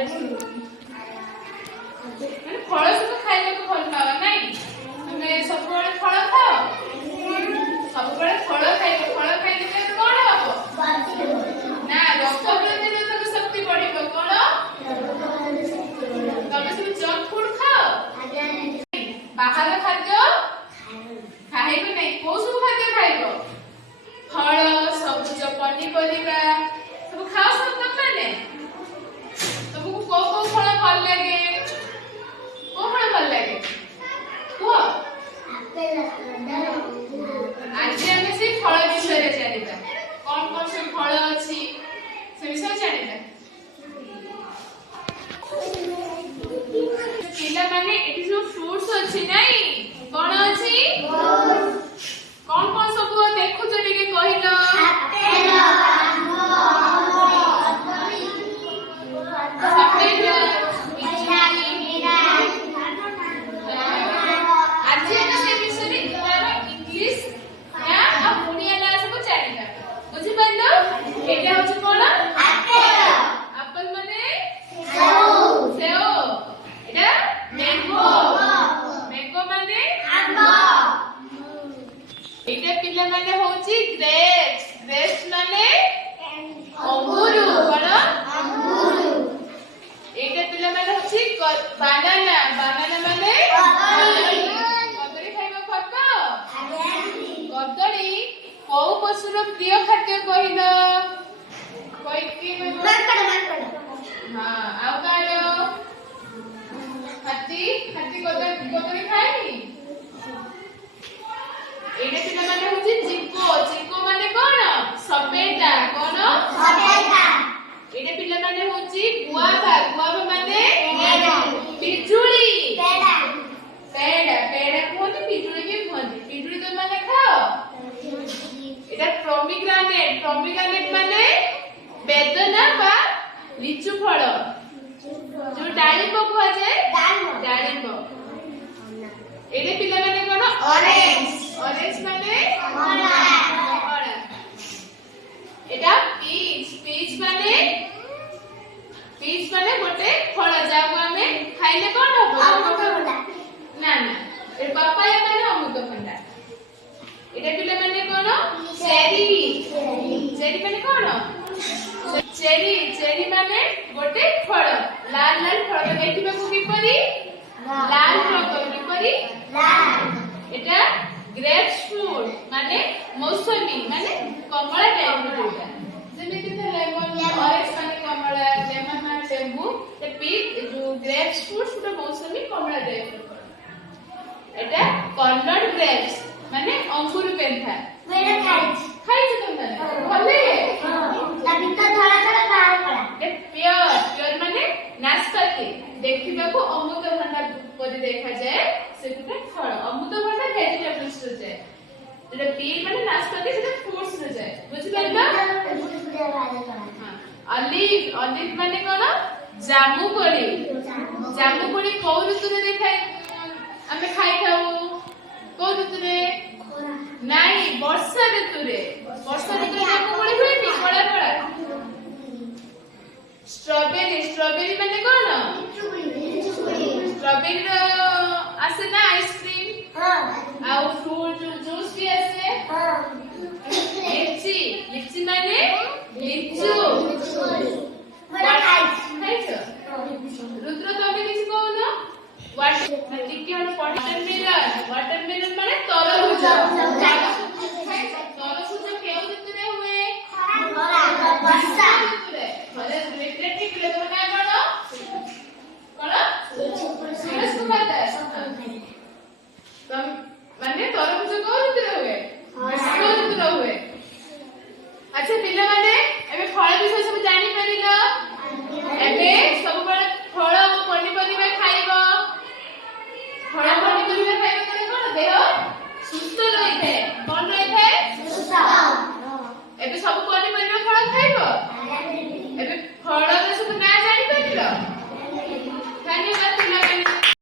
फल सब खाइबा को भल पावा नहीं तुमे सब बड़े फल खाओ सब बड़े फल खाइबो फल खाइले कोन हबो ना रक्त प्रतिरोधक शक्ति बढ़िबो कोन तमे सब जंक फूड खाओ बाहर खाद्य खाइबो नहीं को सब खाद्य खाइबो फल सबुज पनीपरिबा सब खाओ सब माने तुमको को फल भल लागे को फल भल लागे को आज हमें से फल विषय जानिबा कौन कौन से फल अछि से विषय जानिबा पिला माने एटी जो फ्रूट्स अछि नहीं कोन अछि कौन कौन सब देखु तो टिके कहिलो एप्पल माने होची ग्रेप्स ग्रेप्स माने अंगूर कोन अंगूर एटा पिला माने होची बनाना बनाना माने कदली खाइबा फटो कदली को पशुर प्रिय खाद्य कहिलो कोइ की मानकड़ हां आउ कालो हाथी हाथी कदली खाइनी एने पिला माने होची चिको चिको माने कोन सपेटा कोन सपेटा एने पिला माने होची गुआवा गुआवा माने पिजुली पेड़ा पेड़ा पेड़ा कोनी पिजुली के कोनी पिजुली तो माने खाओ एटा प्रोमिग्रेनेट माने बेदना बा लिचु फल जो डालिम को जाय डालिम एने पिला माने कोन ऑरेंज ऑरेंज माने कमला एटा पीच माने गोटे फल जाको हमें खाइले कोन हबो अमृतभंडा ना ना ए पपाया माने अमृतभंडा एटा पिले माने कोन चेरी चेरी माने कोन चेरी माने गोटे फल लाल लाल फल देखिबा को किपरि लाल रंग किपरि लाल एटा ग्रेप्स फ्रूट माने मौसमी माने कमला टाइप जोटा जेमिति त लेमन ऑरेंज माने कमला लेमन माने लेंबू ते पीच जो ग्रेप्स फ्रूट सुटा मौसमी कमला टाइप एटा कॉर्नड ग्रेप्स माने अंगूर पेंथा मेरा खाइ तुम भले हां ता बिता धरा धरा बाहर पड़ा ए प्योर माने नाशपाती देखिबा को अमृतभंडा परि देखा जाए से गुटे फल अमृतभंडा वेजिटेबल्स रो जाए जेटा पील माने नाशपाती सेटा फ्रूट्स रो जाए बुझि पाइबा हां ऑलिव माने कोन जामु कोली को ऋतु रे देखाय हमें खाइ खाऊ को ऋतु रे नाही वर्षा ऋतु रे जामु कोली हुएनी बड़ा बड़ा स्ट्रॉबेरी माने कोन स्ट्रॉबेरी आसे ना आइसक्रीम हां आ